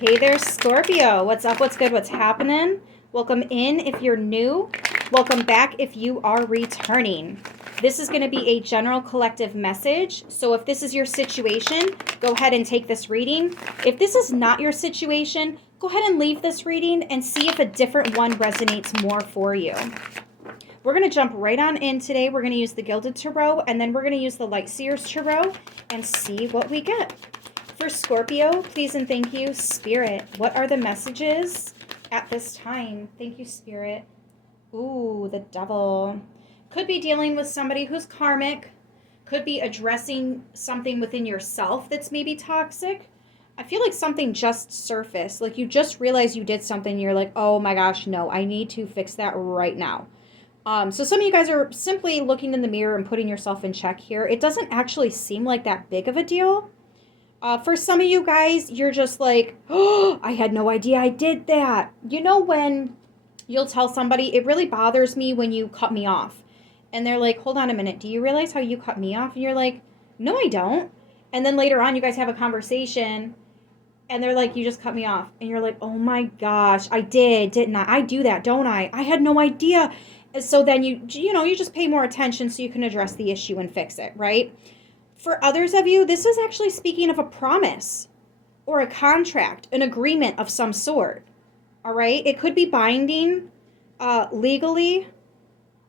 Hey there, Scorpio. What's up? What's good? What's happening? Welcome in if you're new. Welcome back if you are returning. This is going to be a general collective message. So if this is your situation, go ahead and take this reading. If this is not your situation, go ahead and leave this reading and see if a different one resonates more for you. We're going to jump right on in today. We're going to use the Gilded Tarot, and then we're going to use the Light Seers Tarot and see what we get. For Scorpio, please and thank you, Spirit. What are the messages at this time? Thank you, Spirit. Ooh, the Devil. Could be dealing with somebody who's karmic. Could be addressing something within yourself that's maybe toxic. I feel like something just surfaced. Like you just realized you did something. You're like, oh my gosh, no, I need to fix that right now. So some of you guys are simply looking in the mirror and putting yourself in check here. It doesn't actually seem like that big of a deal. For some of you guys, you're just like, oh, I had no idea I did that. You know when you'll tell somebody, it really bothers me when you cut me off. And they're like, hold on a minute, do you realize how you cut me off? And you're like, no, I don't. And then later on, you guys have a conversation, and they're like, you just cut me off. And you're like, oh my gosh, I did, didn't I? I do that, don't I? I had no idea. And so then you just pay more attention so you can address the issue and fix it, right? For others of you, this is actually speaking of a promise or a contract, an agreement of some sort, all right? It could be binding legally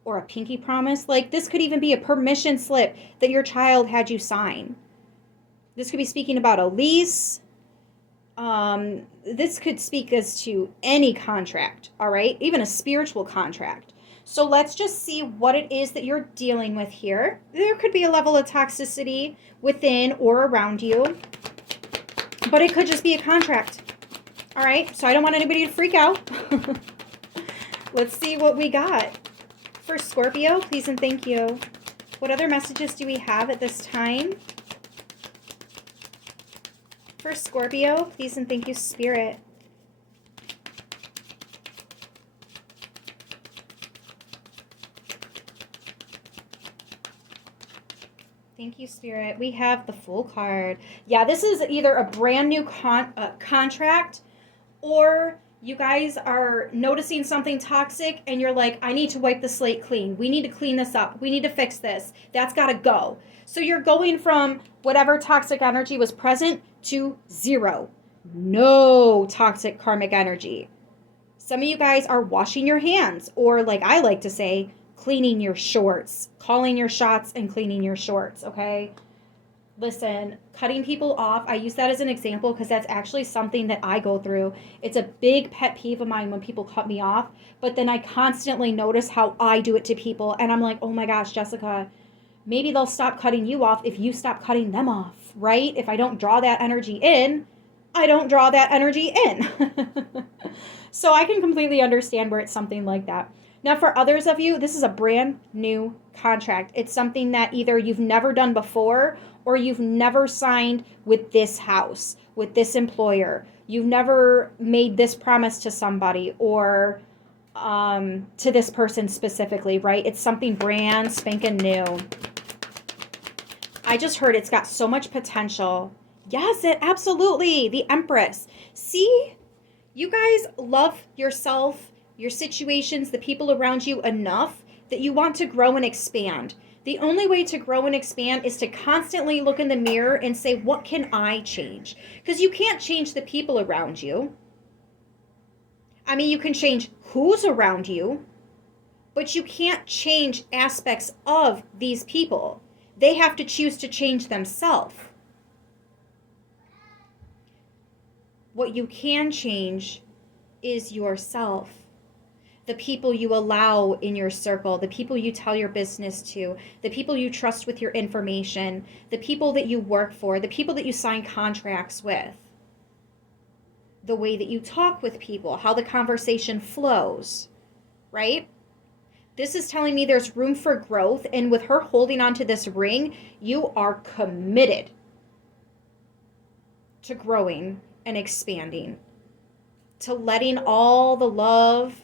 or a pinky promise. Like this could even be a permission slip that your child had you sign. This could be speaking about a lease. This could speak as to any contract, all right? Even a spiritual contract. So let's just see what it is that you're dealing with here. There could be a level of toxicity within or around you, but it could just be a contract. All right, so I don't want anybody to freak out. Let's see what we got. For Scorpio, please and thank you. What other messages do we have at this time? For Scorpio, please and thank you, Spirit. Thank you, Spirit. We have the Fool card. Yeah, this is either a brand new contract, or you guys are noticing something toxic and you're like, I need to wipe the slate clean. We need to clean this up. We need to fix this. That's got to go. So you're going from whatever toxic energy was present to zero. No toxic karmic energy. Some of you guys are washing your hands, or like I like to say, cleaning your shorts, calling your shots and cleaning your shorts, okay? Listen, cutting people off, I use that as an example because that's actually something that I go through. It's a big pet peeve of mine when people cut me off, but then I constantly notice how I do it to people, and I'm like, oh my gosh, Jessica, maybe they'll stop cutting you off if you stop cutting them off, right? If I don't draw that energy in, I don't draw that energy in. So I can completely understand where it's something like that. Now, for others of you, this is a brand new contract. It's something that either you've never done before or you've never signed with this house, with this employer. You've never made this promise to somebody or to this person specifically, right? It's something brand spanking new. I just heard it's got so much potential. Yes, it absolutely. The Empress. See, you guys love yourself, your situations, the people around you enough that you want to grow and expand. The only way to grow and expand is to constantly look in the mirror and say, what can I change? Because you can't change the people around you. I mean, you can change who's around you, but you can't change aspects of these people. They have to choose to change themselves. What you can change is yourself. The people you allow in your circle, the people you tell your business to, the people you trust with your information, the people that you work for, the people that you sign contracts with, the way that you talk with people, how the conversation flows, right? This is telling me there's room for growth, and with her holding on to this ring, you are committed to growing and expanding, to letting all the love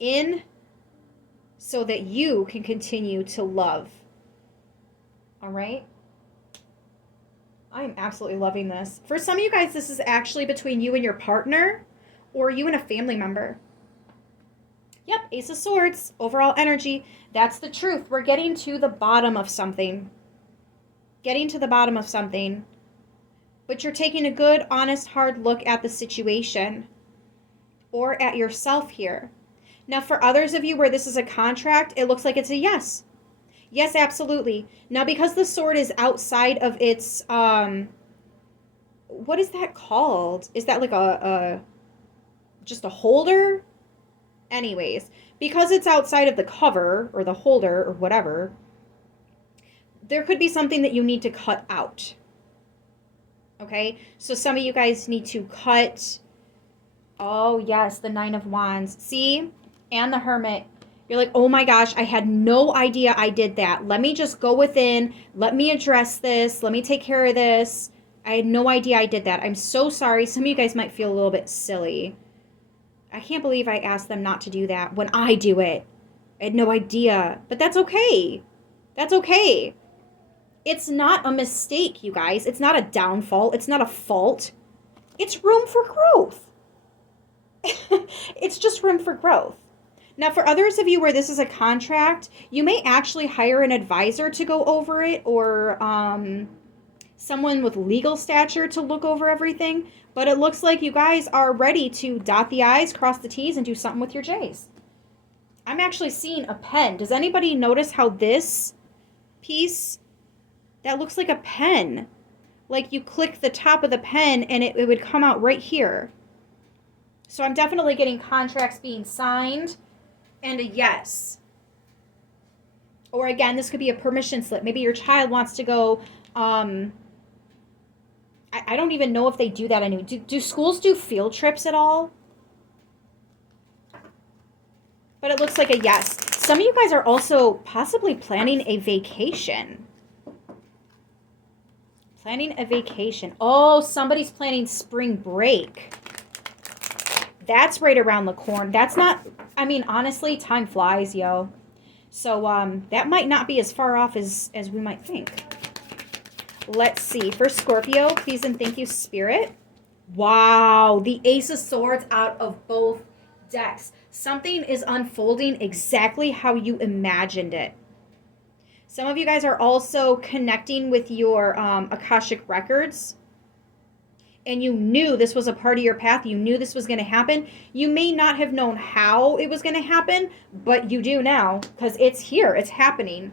in so that you can continue to love. All right? I'm absolutely loving this. For some of you guys, this is actually between you and your partner or you and a family member. Yep, Ace of Swords, overall energy. That's the truth. We're getting to the bottom of something. Getting to the bottom of something. But you're taking a good, honest, hard look at the situation or at yourself here. Now, for others of you where this is a contract, it looks like it's a yes. Yes, absolutely. Now, because the sword is outside of its, what is that called? Is that like just a holder? Anyways, because it's outside of the cover or the holder or whatever, there could be something that you need to cut out. Okay? So some of you guys need to cut, oh yes, the Nine of Wands. See? And the Hermit. You're like, oh my gosh, I had no idea I did that. Let me just go within. Let me address this. Let me take care of this. I had no idea I did that. I'm so sorry. Some of you guys might feel a little bit silly. I can't believe I asked them not to do that when I do it. I had no idea. But that's okay. That's okay. It's not a mistake, you guys. It's not a downfall. It's not a fault. It's room for growth. It's just room for growth. Now, for others of you where this is a contract, you may actually hire an advisor to go over it or someone with legal stature to look over everything. But it looks like you guys are ready to dot the I's, cross the T's, and do something with your J's. I'm actually seeing a pen. Does anybody notice how this piece, that looks like a pen? Like you click the top of the pen and it would come out right here. So I'm definitely getting contracts being signed and a yes. Or again, this could be a permission slip. Maybe your child wants to go, I don't even know if they do that anymore. Do schools do field trips at all? But it looks like a yes. Some of you guys are also possibly planning a vacation. Planning a vacation. Oh, somebody's planning spring break. That's right around the corner. That's not, I mean, honestly, time flies, yo. So that might not be as far off as we might think. Let's see. For Scorpio, please and thank you, Spirit. Wow, the Ace of Swords out of both decks. Something is unfolding exactly how you imagined it. Some of you guys are also connecting with your Akashic records. And you knew this was a part of your path. You knew this was going to happen. You may not have known how it was going to happen, but you do now because it's here. It's happening.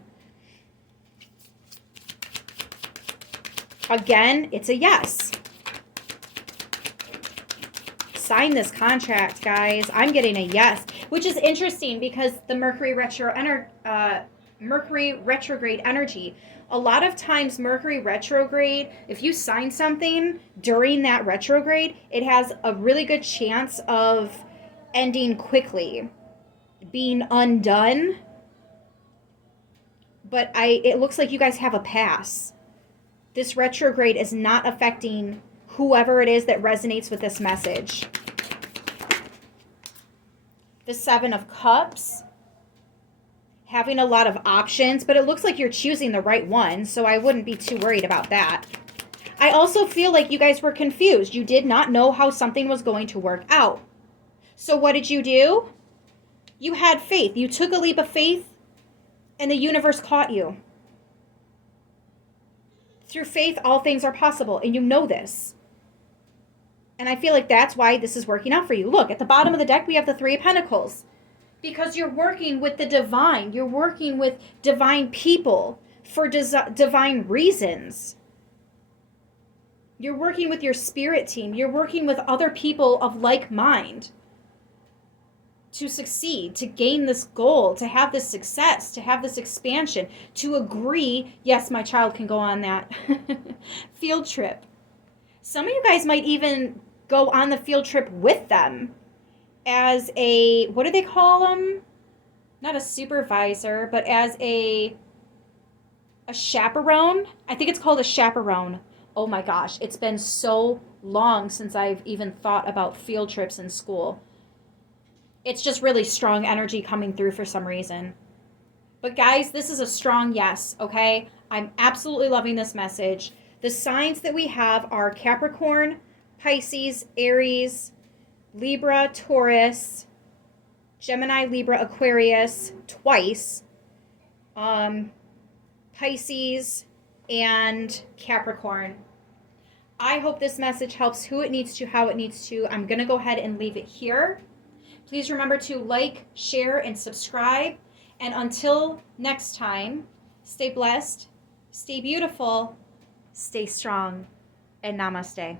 Again, it's a yes. Sign this contract, guys. I'm getting a yes, which is interesting because the Mercury retrograde energy. A lot of times Mercury retrograde, if you sign something during that retrograde, it has a really good chance of ending quickly, being undone. But it looks like you guys have a pass. This retrograde is not affecting whoever it is that resonates with this message. The Seven of Cups. Having a lot of options, but it looks like you're choosing the right one, so I wouldn't be too worried about that. I also feel like you guys were confused. You did not know how something was going to work out. So what did you do? You had faith. You took a leap of faith, and the universe caught you. Through faith, all things are possible, and you know this. And I feel like that's why this is working out for you. Look, at the bottom of the deck, we have the Three of Pentacles. Because you're working with the divine. You're working with divine people for divine reasons. You're working with your spirit team. You're working with other people of like mind to succeed, to gain this goal, to have this success, to have this expansion, to agree, yes, my child can go on that field trip. Some of you guys might even go on the field trip with them. As a, what do they call them? Not a supervisor, but as a chaperone. I think it's called a chaperone. Oh my gosh, it's been so long since I've even thought about field trips in school. It's just really strong energy coming through for some reason. But guys, this is a strong yes, okay? I'm absolutely loving this message. The signs that we have are Capricorn, Pisces, Aries, Libra, Taurus, Gemini, Libra, Aquarius twice, Pisces, and Capricorn. I hope this message helps who it needs to, how it needs to. I'm going to go ahead and leave it here. Please remember to like, share, and subscribe. And until next time, stay blessed, stay beautiful, stay strong, and namaste.